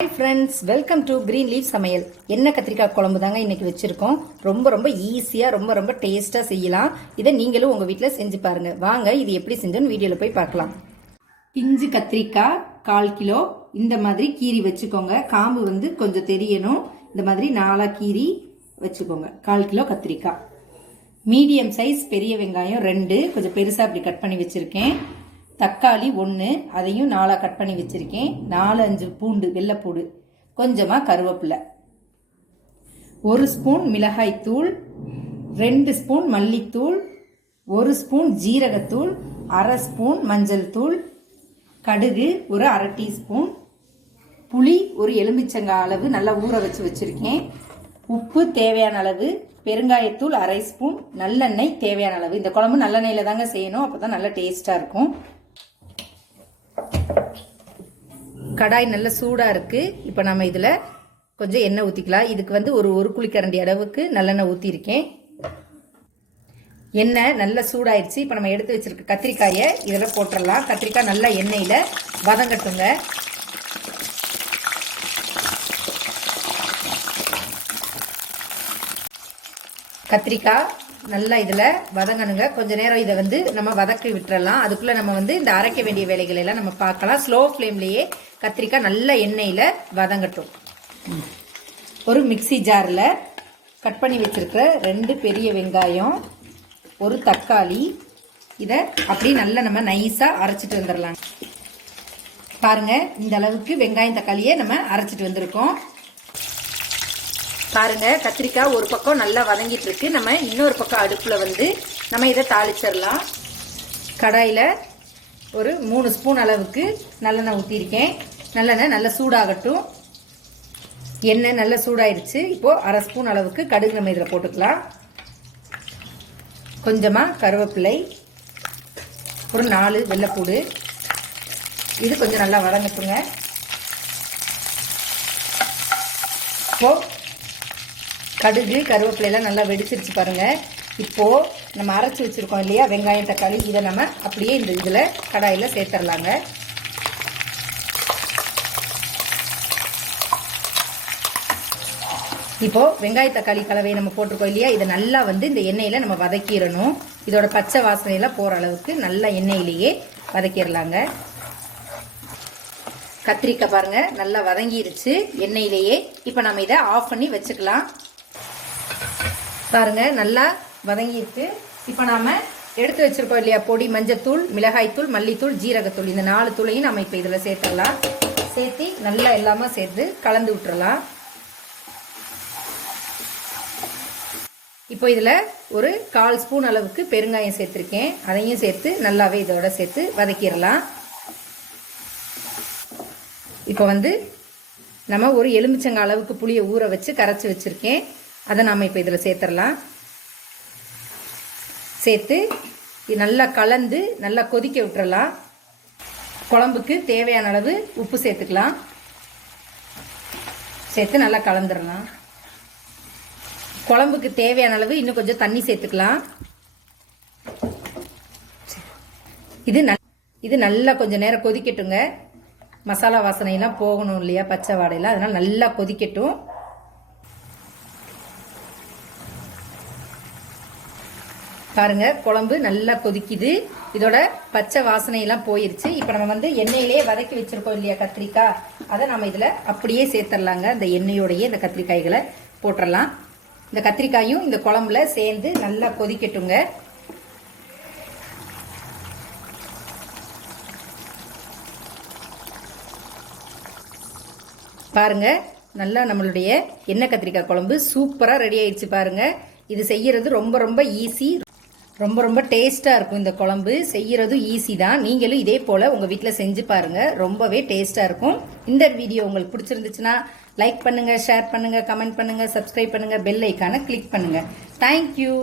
Hi friends welcome to green leaf சமையல் என்ன கத்திரிக்காய் குழம்பு தாங்க இன்னைக்கு வச்சிருக்கோம். ரொம்ப ரொம்ப ஈஸியாக ரொம்ப ரொம்ப டேஸ்ட்டாக செய்யலாம். இதை நீங்களும் உங்கள் வீட்டில் செஞ்சு பாருங்கள் வாங்க இது எப்படி செஞ்சோன்னு வீடியோவில் போய் பார்க்கலாம். பிஞ்சு கத்திரிக்காய் கால் கிலோ இந்த மாதிரி கீரி வச்சுக்கோங்க. காம்பு வந்து கொஞ்சம் தெரியணும். இந்த மாதிரி நாலாக கீரி வச்சுக்கோங்க. கால் கிலோ கத்திரிக்காய். மீடியம் சைஸ் பெரிய வெங்காயம் ரெண்டு. கொஞ்சம் பெருசாக அப்படி கட் பண்ணி வச்சுருக்கேன். தக்காளி ஒன்று அதையும் நாலாக கட் பண்ணி வச்சுருக்கேன். நாலு அஞ்சு பூண்டு வெள்ளைப்பூடு கொஞ்சமாக கருவேப்பிலை. ஒரு ஸ்பூன் மிளகாய்த்தூள் ரெண்டு ஸ்பூன் மல்லித்தூள் ஒரு ஸ்பூன் ஜீரகத்தூள் அரை ஸ்பூன் மஞ்சள் தூள் கடுகு ஒரு அரை டீஸ்பூன் புளி ஒரு எலுமிச்சங்காய் அளவு நல்லா ஊற வச்சு வச்சுருக்கேன். உப்பு தேவையான அளவு பெருங்காயத்தூள் அரை ஸ்பூன் நல்லெண்ணெய் தேவையான அளவு. இந்த குழம்பு நல்லெண்ணெயில் தாங்க செய்யணும் அப்போ தான் நல்லா டேஸ்ட்டாக இருக்கும். கடாய் நல்ல சூடாக இருக்குது இப்போ நம்ம இதில் கொஞ்சம் எண்ணெய் ஊற்றிக்கலாம் இதுக்கு வந்து ஒரு ஒரு குழிக்கரண்டி அளவுக்கு நல்லெண்ணெய் ஊற்றிருக்கேன் எண்ணெய் நல்லா சூடாயிருச்சு. இப்போ நம்ம எடுத்து வச்சிருக்க கத்திரிக்காயை இதில் போட்டுடலாம் கத்திரிக்காய் நல்லா எண்ணெயில் வதங்கட்டுங்க. கத்திரிக்காய் நல்லா இதில் வதங்கணுங்க. கொஞ்சம் நேரம் இதை வந்து நம்ம வதக்கி விட்டுறலாம். அதுக்குள்ளே நம்ம வந்து இந்த அரைக்க வேண்டிய வேலைகளை எல்லாம் நம்ம பார்க்கலாம். ஸ்லோ ஃப்ளேம்லேயே கத்திரிக்காய் நல்ல எண்ணெயில் வதங்கட்டும். ஒரு மிக்சி ஜாரில் கட் பண்ணி வச்சுருக்கிற ரெண்டு பெரிய வெங்காயம் ஒரு தக்காளி இதை அப்படி நல்லா நம்ம நைஸாக அரைச்சிட்டு வந்துடலாம் பாருங்கள் இந்த அளவுக்கு வெங்காயம் தக்காளியை நம்ம அரைச்சிட்டு வந்திருக்கோம். பாருங்க கத்திரிக்காய் ஒரு பக்கம் நல்லா வதங்கிட்டு இருக்கு நம்ம இன்னொரு பக்கம் அடுப்பில் வந்து நம்ம இதை தாளிச்சிடலாம். கடாயில் ஒரு மூணு ஸ்பூன் அளவுக்கு நல்லெண்ணெய் ஊற்றிருக்கேன் நல்லெண்ணெய் நல்லா சூடாகட்டும். எண்ணெய் நல்லா சூடாயிருச்சு. இப்போது அரை ஸ்பூன் அளவுக்கு கடுகு நம்ம இதில் போட்டுக்கலாம். கொஞ்சமாக கருவேப்பிலை ஒரு நாலு வெள்ளைப்பூடு. இது கொஞ்சம் நல்லா வதங்கட்டுங்க. இப்போது கடுகு கருவேப்பிலையெல்லாம் நல்லா வெடிச்சிருச்சு பாருங்கள் இப்போது நம்ம அரைச்சி வச்சிருக்கோம் இல்லையா? வெங்காயம் தக்காளி இதை நம்ம அப்படியே இந்த இதில் கடாயில் சேர்த்துடலாங்க இப்போ வெங்காய தக்காளி கலவையை நம்ம போட்டிருக்கோம் இல்லையா? இதை நல்லா வந்து இந்த எண்ணெயில் நம்ம வதக்கிடணும். இதோட பச்சை வாசனையெல்லாம் போகிற அளவுக்கு நல்லா எண்ணெயிலேயே வதக்கிடலாங்க. கத்திரிக்காய் பாருங்கள் நல்லா வதங்கிருச்சு எண்ணெயிலேயே. இப்போ நம்ம இதை ஆஃப் பண்ணி வச்சுக்கலாம். பாருங்க நல்லா வதங்கிட்டு இப்போ நாம எடுத்து வச்சிருக்கோம் இல்லையா பொடி மஞ்சத்தூள் மிளகாய்த்தூள் மல்லித்தூள் ஜீரகத்தூள். இந்த நாலு தூளையும் நம்ம இப்போ இதில் சேர்த்துடலாம். சேர்த்து நல்லா எல்லாமே சேர்த்து கலந்து விட்டுறலாம். இப்போ இதில் ஒரு கால் ஸ்பூன் அளவுக்கு பெருங்காயம் சேர்த்துருக்கேன். அதையும் சேர்த்து நல்லாவே இதோட சேர்த்து வதக்கிடலாம். இப்போ வந்து நம்ம ஒரு எலுமிச்சங்க அளவுக்கு புளியை ஊற வச்சு கரைச்சி வச்சுருக்கேன். அதை நாம் இப்போ இதில் சேர்த்துடலாம். சேர்த்து இது நல்லா கலந்து நல்லா கொதிக்க விட்டுறலாம். குழம்புக்கு தேவையான அளவு உப்பு சேர்த்துக்கலாம். சேர்த்து நல்லா கலந்துடலாம். குழம்புக்கு தேவையான அளவு இன்னும் கொஞ்சம் தண்ணி சேர்த்துக்கலாம். இது நல் இது நல்லா கொஞ்சம் நேரம் கொதிக்கட்டுங்க. மசாலா வாசனையெல்லாம் போகணும் இல்லையா? பச்சை வாடையெல்லாம். அதனால் நல்லா கொதிக்கட்டும். பாருங்க குழம்பு நல்லா கொதிக்குது. இதோட பச்சை வாசனையெல்லாம் போயிருச்சு. இப்போ நம்ம வந்து எண்ணெயிலே வதக்கி வச்சிருக்கோம் இல்லையா கத்திரிக்காய்? அதை நம்ம இதில் அப்படியே சேர்த்துடலாங்க. இந்த எண்ணெயோடையே இந்த கத்திரிக்காய்களை போட்டுடலாம். இந்த கத்திரிக்காயும் இந்த குழம்புல சேர்ந்து நல்லா கொதிக்கட்டுங்க. பாருங்க நல்லா நம்மளுடைய எண்ணெய் கத்திரிக்காய் குழம்பு சூப்பராக ரெடி ஆயிடுச்சு பாருங்க. இது செய்யறது ரொம்ப ரொம்ப ஈஸி. ரொம்ப ரொம்ப டேஸ்ட்டாக இருக்கும் இந்த குழம்பு. செய்கிறதும் ஈஸி தான். நீங்களும் இதே போல் உங்கள் வீட்டில் செஞ்சு பாருங்கள் ரொம்பவே டேஸ்ட்டாக இருக்கும். இந்த வீடியோ உங்களுக்கு பிடிச்சிருந்துச்சுன்னா லைக் பண்ணுங்கள் ஷேர் பண்ணுங்கள் கமெண்ட் பண்ணுங்கள் சப்ஸ்கிரைப் பண்ணுங்கள் பெல் ஐக்கானை கிளிக் பண்ணுங்கள் தேங்க்யூ